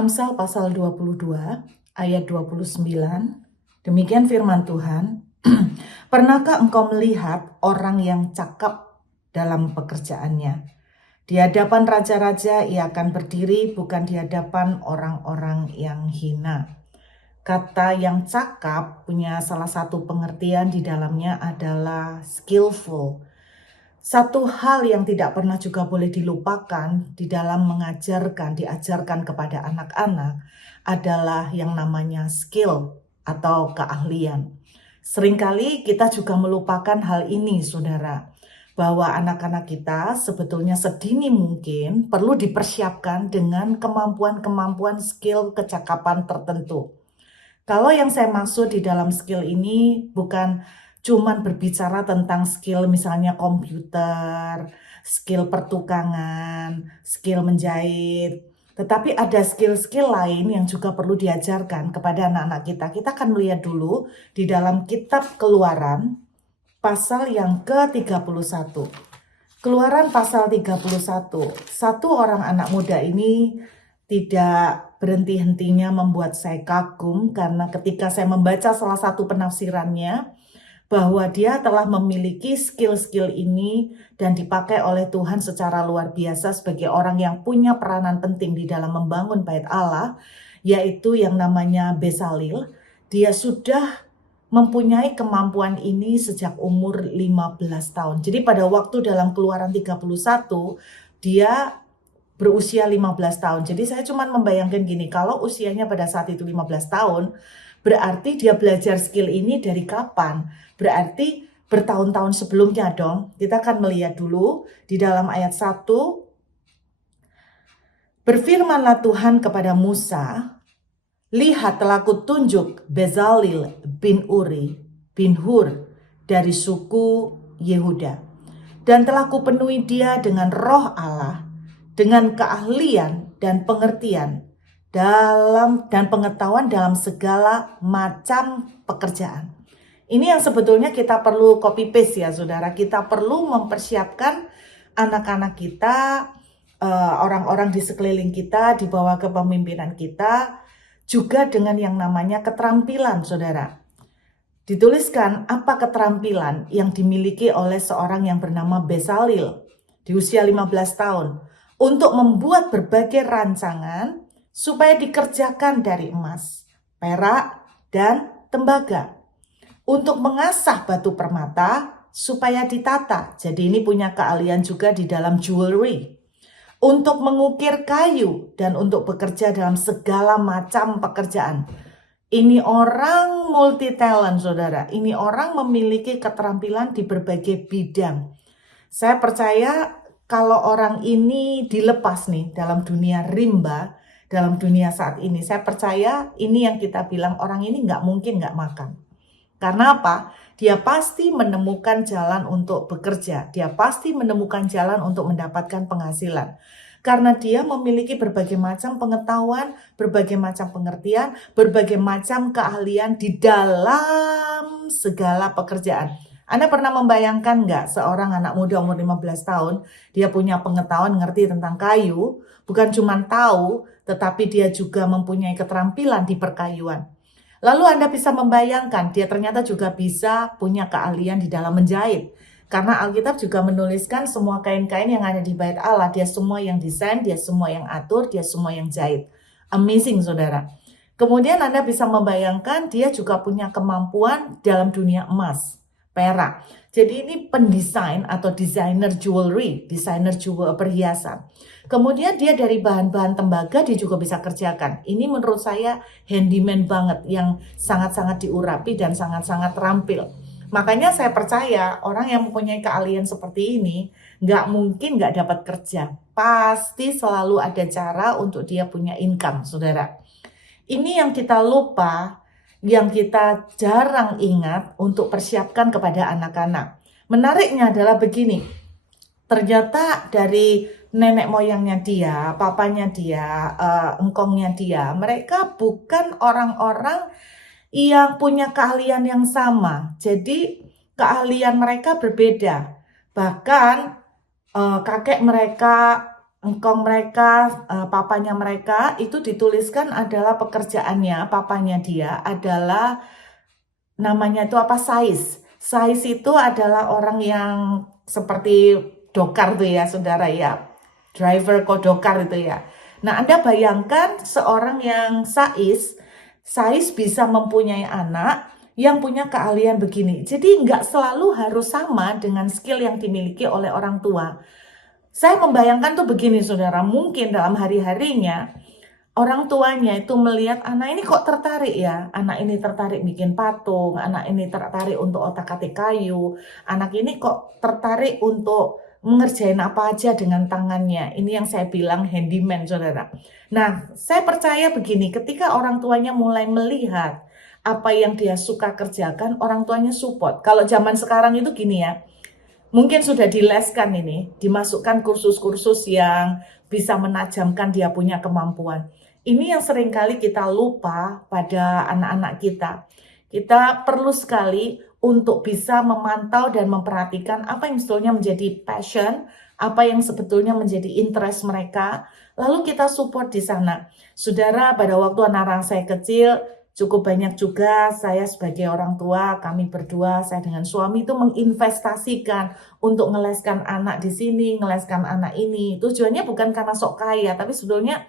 Amsal pasal 22 ayat 29, demikian firman Tuhan. Pernahkah engkau melihat orang yang cakap dalam pekerjaannya? Di hadapan raja-raja ia akan berdiri, bukan di hadapan orang-orang yang hina. Kata yang cakap punya salah satu pengertian di dalamnya adalah skillful. Satu hal yang tidak pernah juga boleh dilupakan di dalam diajarkan kepada anak-anak adalah yang namanya skill atau keahlian. Seringkali kita juga melupakan hal ini, saudara, bahwa anak-anak kita sebetulnya sedini mungkin perlu dipersiapkan dengan kemampuan-kemampuan skill kecakapan tertentu. Kalau yang saya maksud di dalam skill ini bukan cuman berbicara tentang skill misalnya komputer, skill pertukangan, skill menjahit, tetapi ada skill-skill lain yang juga perlu diajarkan kepada anak-anak kita. Kita akan melihat dulu di dalam kitab Keluaran pasal yang ke-31. Keluaran pasal 31. Satu orang anak muda ini tidak berhenti-hentinya membuat saya kagum karena ketika saya membaca salah satu penafsirannya, bahwa dia telah memiliki skill-skill ini dan dipakai oleh Tuhan secara luar biasa sebagai orang yang punya peranan penting di dalam membangun bait Allah, yaitu yang namanya Bezalel. Dia sudah mempunyai kemampuan ini sejak umur 15 tahun. Jadi pada waktu dalam Keluaran 31, dia berusia 15 tahun. Jadi saya cuma membayangkan gini, kalau usianya pada saat itu 15 tahun, berarti dia belajar skill ini dari kapan? Berarti bertahun-tahun sebelumnya dong. Kita akan melihat dulu di dalam ayat 1. Berfirmanlah Tuhan kepada Musa, lihat telah kutunjuk Bezalel bin Uri bin Hur dari suku Yehuda. Dan telah kupenuhi dia dengan roh Allah, dengan keahlian dan pengertian dan pengetahuan dalam segala macam pekerjaan. Ini yang sebetulnya kita perlu copy paste ya saudara. Kita perlu mempersiapkan anak-anak kita, orang-orang di sekeliling kita, di bawah kepemimpinan kita, juga dengan yang namanya keterampilan saudara. Dituliskan apa keterampilan yang dimiliki oleh seorang yang bernama Bezalel di usia 15 tahun. Untuk membuat berbagai rancangan supaya dikerjakan dari emas, perak, dan tembaga. Untuk mengasah batu permata supaya ditata. Jadi ini punya keahlian juga di dalam jewelry. Untuk mengukir kayu dan untuk bekerja dalam segala macam pekerjaan. Ini orang multi talent saudara. Ini orang memiliki keterampilan di berbagai bidang. Saya percaya kalau orang ini dilepas nih dalam dunia rimba, dalam dunia saat ini, saya percaya ini yang kita bilang orang ini nggak mungkin nggak makan. Karena apa? Dia pasti menemukan jalan untuk bekerja. Dia pasti menemukan jalan untuk mendapatkan penghasilan. Karena dia memiliki berbagai macam pengetahuan, berbagai macam pengertian, berbagai macam keahlian di dalam segala pekerjaan. Anda pernah membayangkan nggak seorang anak muda umur 15 tahun, dia punya pengetahuan ngerti tentang kayu, bukan cuma tahu, tetapi dia juga mempunyai keterampilan di perkayuan. Lalu Anda bisa membayangkan dia ternyata juga bisa punya keahlian di dalam menjahit. Karena Alkitab juga menuliskan semua kain-kain yang ada di bait Allah, dia semua yang desain, dia semua yang atur, dia semua yang jahit. Amazing saudara. Kemudian Anda bisa membayangkan dia juga punya kemampuan dalam dunia emas, perak. Jadi ini pendesain atau desainer jewelry, desainer perhiasan. Kemudian dia dari bahan-bahan tembaga dia juga bisa kerjakan. Ini menurut saya handyman banget yang sangat-sangat diurapi dan sangat-sangat terampil. Makanya saya percaya orang yang mempunyai keahlian seperti ini nggak mungkin nggak dapat kerja. Pasti selalu ada cara untuk dia punya income, saudara. Ini yang kita lupa, yang kita jarang ingat untuk persiapkan kepada anak-anak. Menariknya adalah begini, ternyata dari nenek moyangnya dia, papanya dia, engkongnya dia, mereka bukan orang-orang yang punya keahlian yang sama. Jadi keahlian mereka berbeda. Bahkan kakek mereka engkong mereka, papanya mereka itu dituliskan adalah pekerjaannya, papanya dia adalah namanya itu apa, Sais. Sais itu adalah orang yang seperti dokar tuh ya saudara ya, driver kodokar itu ya. Nah, Anda bayangkan seorang yang Sais bisa mempunyai anak yang punya keahlian begini. Jadi nggak selalu harus sama dengan skill yang dimiliki oleh orang tua. Saya membayangkan tuh begini saudara, mungkin dalam hari-harinya orang tuanya itu melihat anak ini kok tertarik ya, anak ini tertarik bikin patung, anak ini tertarik untuk otak-atik kayu, anak ini kok tertarik untuk mengerjain apa aja dengan tangannya. Ini yang saya bilang handyman saudara. Nah, saya percaya begini, ketika orang tuanya mulai melihat apa yang dia suka kerjakan, orang tuanya support. Kalau zaman sekarang itu gini ya, mungkin sudah dileskan ini, dimasukkan kursus-kursus yang bisa menajamkan dia punya kemampuan. Ini yang seringkali kita lupa pada anak-anak kita. Kita perlu sekali untuk bisa memantau dan memperhatikan apa yang sebetulnya menjadi passion, apa yang sebetulnya menjadi interest mereka, lalu kita support di sana. Saudara, pada waktu anak-anak saya kecil, cukup banyak juga saya sebagai orang tua, kami berdua, saya dengan suami itu menginvestasikan untuk ngeleskan anak di sini, ngeleskan anak ini. Tujuannya bukan karena sok kaya, tapi sebetulnya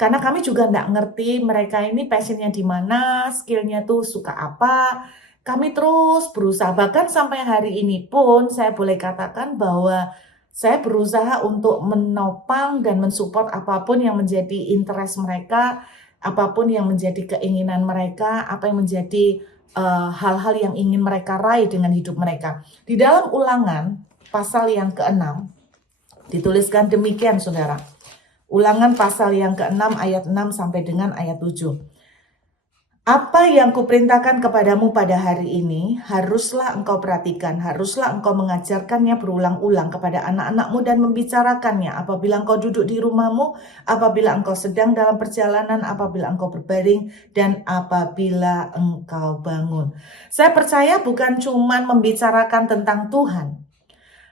karena kami juga nggak ngerti mereka ini passionnya di mana, skillnya tuh suka apa. Kami terus berusaha, bahkan sampai hari ini pun saya boleh katakan bahwa saya berusaha untuk menopang dan mensupport apapun yang menjadi interest mereka, apapun yang menjadi keinginan mereka, apa yang menjadi hal-hal yang ingin mereka raih dengan hidup mereka. Di dalam Ulangan pasal yang ke-6 dituliskan demikian saudara. Ulangan pasal yang ke-6 ayat 6 sampai dengan ayat 7. Apa yang kuperintahkan kepadamu pada hari ini, haruslah engkau perhatikan, haruslah engkau mengajarkannya berulang-ulang kepada anak-anakmu dan membicarakannya apabila engkau duduk di rumahmu, apabila engkau sedang dalam perjalanan, apabila engkau berbaring, dan apabila engkau bangun. Saya percaya bukan cuma membicarakan tentang Tuhan,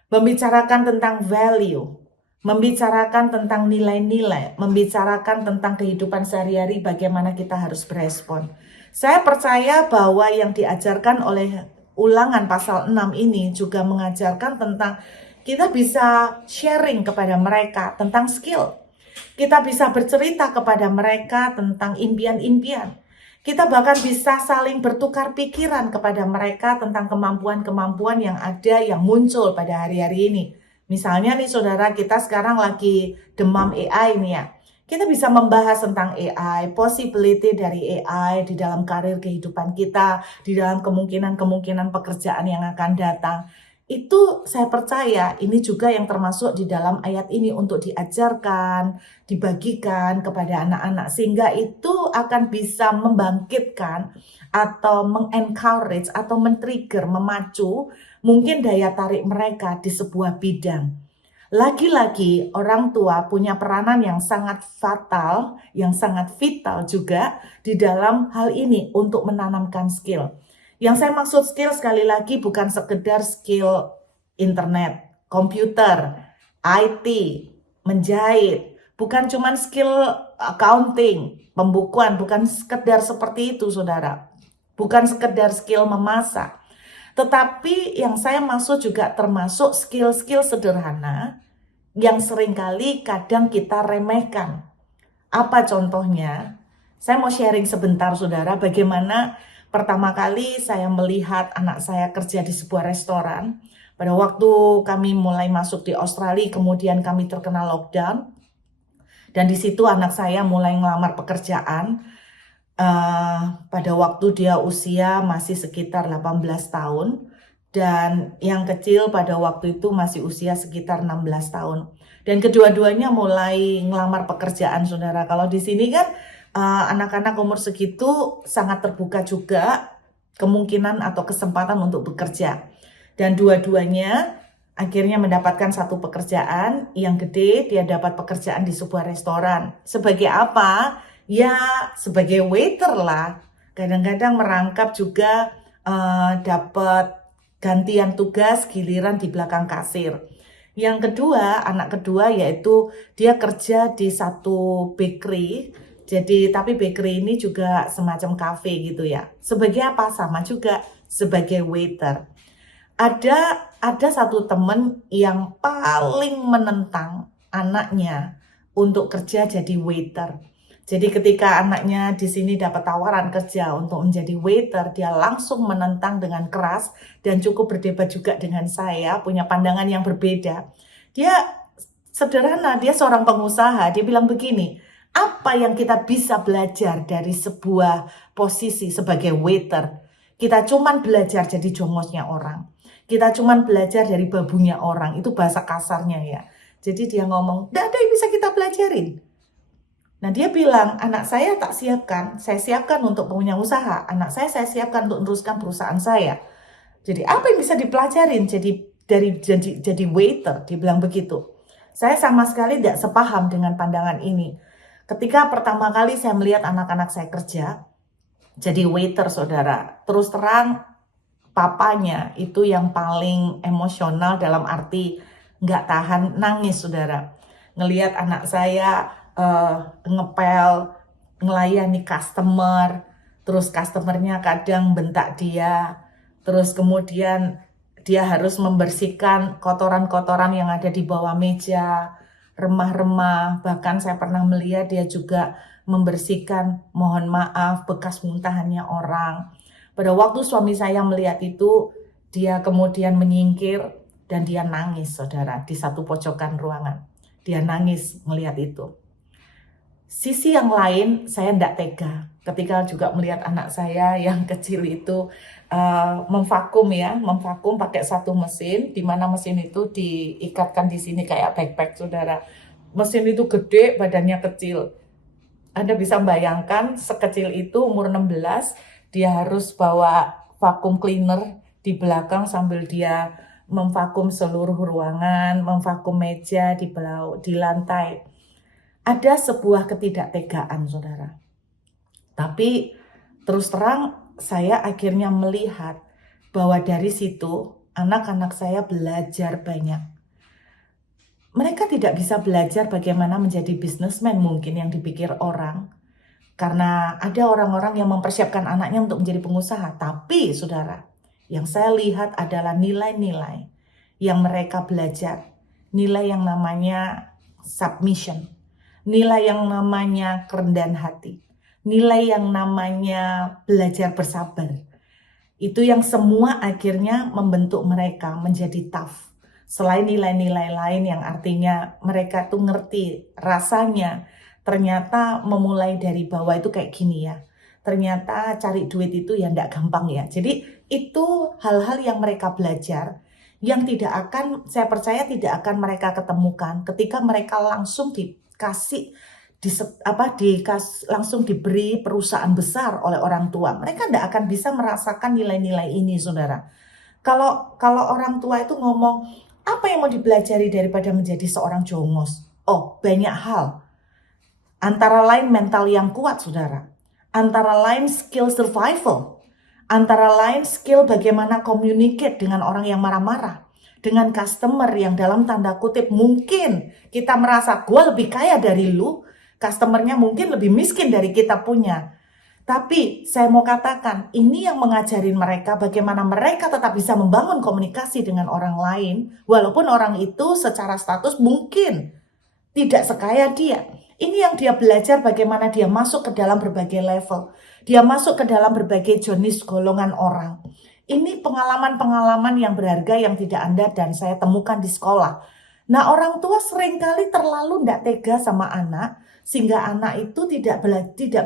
membicarakan tentang value, membicarakan tentang nilai-nilai, membicarakan tentang kehidupan sehari-hari, bagaimana kita harus berespon. Saya percaya bahwa yang diajarkan oleh Ulangan pasal 6 ini juga mengajarkan tentang kita bisa sharing kepada mereka tentang skill. Kita bisa bercerita kepada mereka tentang impian-impian. Kita bahkan bisa saling bertukar pikiran kepada mereka tentang kemampuan-kemampuan yang ada, yang muncul pada hari-hari ini. Misalnya nih saudara, kita sekarang lagi demam AI nih ya. Kita bisa membahas tentang AI, possibility dari AI di dalam karir kehidupan kita, di dalam kemungkinan-kemungkinan pekerjaan yang akan datang. Itu saya percaya ini juga yang termasuk di dalam ayat ini untuk diajarkan, dibagikan kepada anak-anak. Sehingga itu akan bisa membangkitkan atau mengencourage atau men-trigger, memacu mungkin daya tarik mereka di sebuah bidang. Lagi-lagi orang tua punya peranan yang sangat fatal, yang sangat vital juga di dalam hal ini untuk menanamkan skill. Yang saya maksud skill sekali lagi bukan sekedar skill internet, komputer, IT, menjahit, bukan cuma skill accounting, pembukuan, bukan sekedar seperti itu saudara. Bukan sekedar skill memasak. Tetapi yang saya maksud juga termasuk skill-skill sederhana yang seringkali kadang kita remehkan. Apa contohnya? Saya mau sharing sebentar saudara, bagaimana pertama kali saya melihat anak saya kerja di sebuah restoran. Pada waktu kami mulai masuk di Australia, kemudian kami terkena lockdown. Dan di situ anak saya mulai ngelamar pekerjaan. Pada waktu dia usia masih sekitar 18 tahun. Dan yang kecil pada waktu itu masih usia sekitar 16 tahun. Dan kedua-duanya mulai ngelamar pekerjaan, saudara. Kalau di sini kan anak-anak umur segitu sangat terbuka juga kemungkinan atau kesempatan untuk bekerja. Dan dua-duanya akhirnya mendapatkan satu pekerjaan yang gede, dia dapat pekerjaan di sebuah restoran. Sebagai apa? Ya, sebagai waiter lah. Kadang-kadang merangkap juga dapat gantian tugas giliran di belakang kasir. Yang kedua, anak kedua yaitu dia kerja di satu bakery. Jadi tapi bakery ini juga semacam cafe gitu ya. Sebagai apa? Sama juga sebagai waiter. Ada satu temen yang paling menentang anaknya untuk kerja jadi waiter. Jadi ketika anaknya di sini dapat tawaran kerja untuk menjadi waiter, dia langsung menentang dengan keras dan cukup berdebat juga dengan saya, punya pandangan yang berbeda. Dia sederhana, dia seorang pengusaha, dia bilang begini, apa yang kita bisa belajar dari sebuah posisi sebagai waiter? Kita cuman belajar jadi jongosnya orang. Kita cuman belajar dari babunya orang. Itu bahasa kasarnya ya. Jadi dia ngomong, tidak ada yang bisa kita pelajarin. Nah dia bilang, anak saya tak siapkan. Saya siapkan untuk punya usaha. Anak saya siapkan untuk meneruskan perusahaan saya. Jadi apa yang bisa dipelajarin jadi waiter, dia bilang begitu. Saya sama sekali tidak sepaham dengan pandangan ini. Ketika pertama kali saya melihat anak-anak saya kerja, jadi waiter saudara, terus terang papanya itu yang paling emosional dalam arti nggak tahan nangis saudara. Ngelihat anak saya ngepel, ngelayani customer, terus customernya kadang bentak dia, terus kemudian dia harus membersihkan kotoran-kotoran yang ada di bawah meja, remah-remah, bahkan saya pernah melihat dia juga membersihkan, mohon maaf, bekas muntahannya orang. Pada waktu suami saya melihat itu, dia kemudian menyingkir dan dia nangis, saudara, di satu pojokan ruangan. Dia nangis melihat itu. Sisi yang lain, saya tidak tega ketika juga melihat anak saya yang kecil itu memvakum pakai satu mesin, di mana mesin itu diikatkan di sini kayak backpack, saudara. Mesin itu gede, badannya kecil. Anda bisa bayangkan sekecil itu umur 16, dia harus bawa vacuum cleaner di belakang sambil dia memvakum seluruh ruangan, memvakum meja di lantai. Ada sebuah ketidaktegaan, saudara. Tapi terus terang saya akhirnya melihat bahwa dari situ anak-anak saya belajar banyak. Mereka tidak bisa belajar bagaimana menjadi bisnismen mungkin yang dipikir orang. Karena ada orang-orang yang mempersiapkan anaknya untuk menjadi pengusaha. Tapi saudara, yang saya lihat adalah nilai-nilai yang mereka belajar. Nilai yang namanya submission. Nilai yang namanya kerendahan hati. Nilai yang namanya belajar bersabar. Itu yang semua akhirnya membentuk mereka menjadi tough. Selain nilai-nilai lain yang artinya mereka tuh ngerti rasanya ternyata memulai dari bawah itu kayak gini ya. Ternyata cari duit itu ya enggak gampang ya. Jadi itu hal-hal yang mereka belajar yang saya percaya tidak akan mereka ketemukan ketika mereka langsung langsung diberi perusahaan besar oleh orang tua. Mereka tidak akan bisa merasakan nilai-nilai ini, saudara. Kalau orang tua itu ngomong, apa yang mau dipelajari daripada menjadi seorang jongos? Oh, banyak hal. Antara lain mental yang kuat, saudara. Antara lain skill survival. Antara lain skill bagaimana communicate dengan orang yang marah-marah. Dengan customer yang dalam tanda kutip mungkin kita merasa gue lebih kaya dari lu. Customernya mungkin lebih miskin dari kita punya. Tapi saya mau katakan, ini yang mengajarin mereka bagaimana mereka tetap bisa membangun komunikasi dengan orang lain, walaupun orang itu secara status mungkin tidak sekaya dia. Ini yang dia belajar bagaimana dia masuk ke dalam berbagai level. Dia masuk ke dalam berbagai jenis golongan orang. Ini pengalaman-pengalaman yang berharga yang tidak Anda dan saya temukan di sekolah. Nah, orang tua seringkali terlalu tidak tega sama anak, sehingga anak itu tidak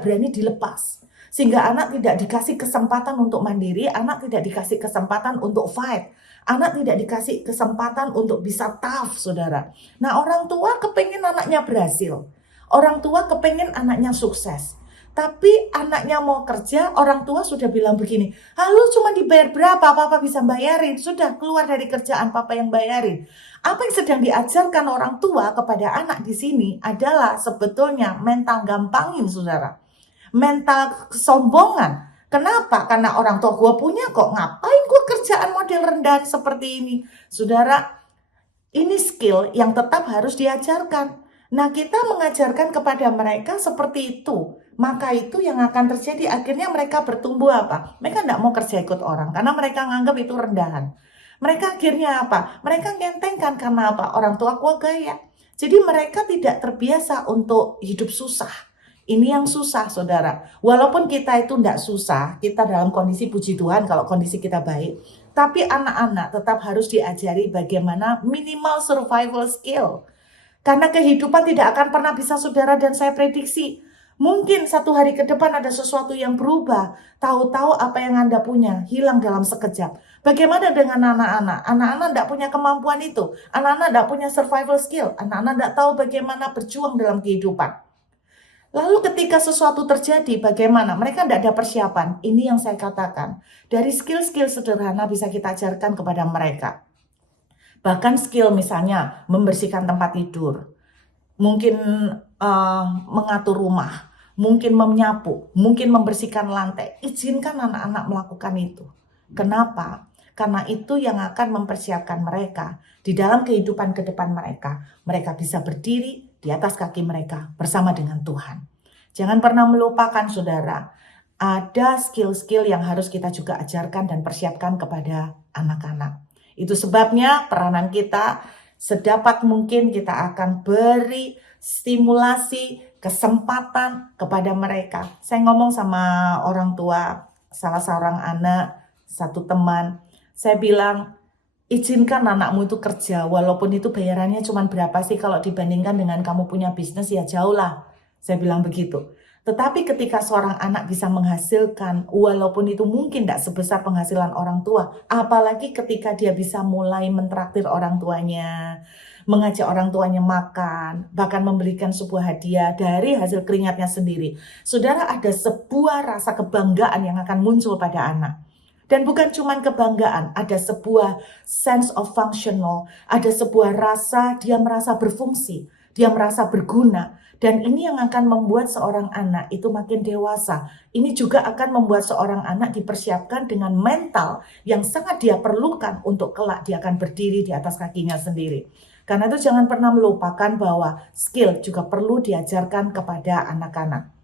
berani dilepas. Sehingga anak tidak dikasih kesempatan untuk mandiri, anak tidak dikasih kesempatan untuk fight. Anak tidak dikasih kesempatan untuk bisa tough, saudara. Nah, orang tua kepengen anaknya berhasil. Orang tua kepengen anaknya sukses. Tapi anaknya mau kerja, orang tua sudah bilang begini, lu cuma dibayar berapa, papa bisa bayarin. Sudah keluar dari kerjaan, papa yang bayarin. Apa yang sedang diajarkan orang tua kepada anak di sini adalah sebetulnya mental gampangin, saudara. Mental kesombongan. Kenapa? Karena orang tua gue punya kok. Ngapain gue kerjaan model rendahan seperti ini? Saudara, Ini skill yang tetap harus diajarkan. Nah, kita mengajarkan kepada mereka seperti itu. Maka itu yang akan terjadi. Akhirnya mereka bertumbuh apa? Mereka tidak mau kerja ikut orang. Karena mereka nganggap itu rendahan. Mereka akhirnya apa? Mereka ngentengkan karena apa? Orang tua gua gaya. Jadi mereka tidak terbiasa untuk hidup susah. Ini yang susah, saudara. Walaupun kita itu tidak susah, kita dalam kondisi puji Tuhan kalau kondisi kita baik. Tapi anak-anak tetap harus diajari bagaimana minimal survival skill. Karena kehidupan tidak akan pernah bisa saudara dan saya prediksi. Mungkin satu hari ke depan ada sesuatu yang berubah. Tahu-tahu apa yang Anda punya hilang dalam sekejap. Bagaimana dengan anak-anak? Anak-anak tidak punya kemampuan itu. Anak-anak tidak punya survival skill. Anak-anak tidak tahu bagaimana berjuang dalam kehidupan. Lalu ketika sesuatu terjadi, bagaimana? Mereka tidak ada persiapan. Ini yang saya katakan. Dari skill-skill sederhana bisa kita ajarkan kepada mereka. Bahkan skill misalnya membersihkan tempat tidur. Mungkin mengatur rumah. Mungkin menyapu. Mungkin membersihkan lantai. Izinkan anak-anak melakukan itu. Kenapa? Karena itu yang akan mempersiapkan mereka di dalam kehidupan ke depan mereka. Mereka bisa berdiri di atas kaki mereka bersama dengan Tuhan. Jangan pernah melupakan saudara, ada skill-skill yang harus kita juga ajarkan dan persiapkan kepada anak-anak. Itu sebabnya peranan kita sedapat mungkin kita akan beri stimulasi, kesempatan kepada mereka. Saya ngomong sama orang tua, salah seorang anak, satu teman, saya bilang, izinkan anakmu itu kerja, walaupun itu bayarannya cuma berapa sih kalau dibandingkan dengan kamu punya bisnis, ya jauh lah. Saya bilang begitu. Tetapi ketika seorang anak bisa menghasilkan, walaupun itu mungkin tidak sebesar penghasilan orang tua, apalagi ketika dia bisa mulai mentraktir orang tuanya, mengajak orang tuanya makan, bahkan memberikan sebuah hadiah dari hasil keringatnya sendiri. Saudara, ada sebuah rasa kebanggaan yang akan muncul pada anak. Dan bukan cuma kebanggaan, ada sebuah sense of functional, ada sebuah rasa dia merasa berfungsi, dia merasa berguna. Dan ini yang akan membuat seorang anak itu makin dewasa. Ini juga akan membuat seorang anak dipersiapkan dengan mental yang sangat dia perlukan untuk kelak dia akan berdiri di atas kakinya sendiri. Karena itu jangan pernah melupakan bahwa skill juga perlu diajarkan kepada anak-anak.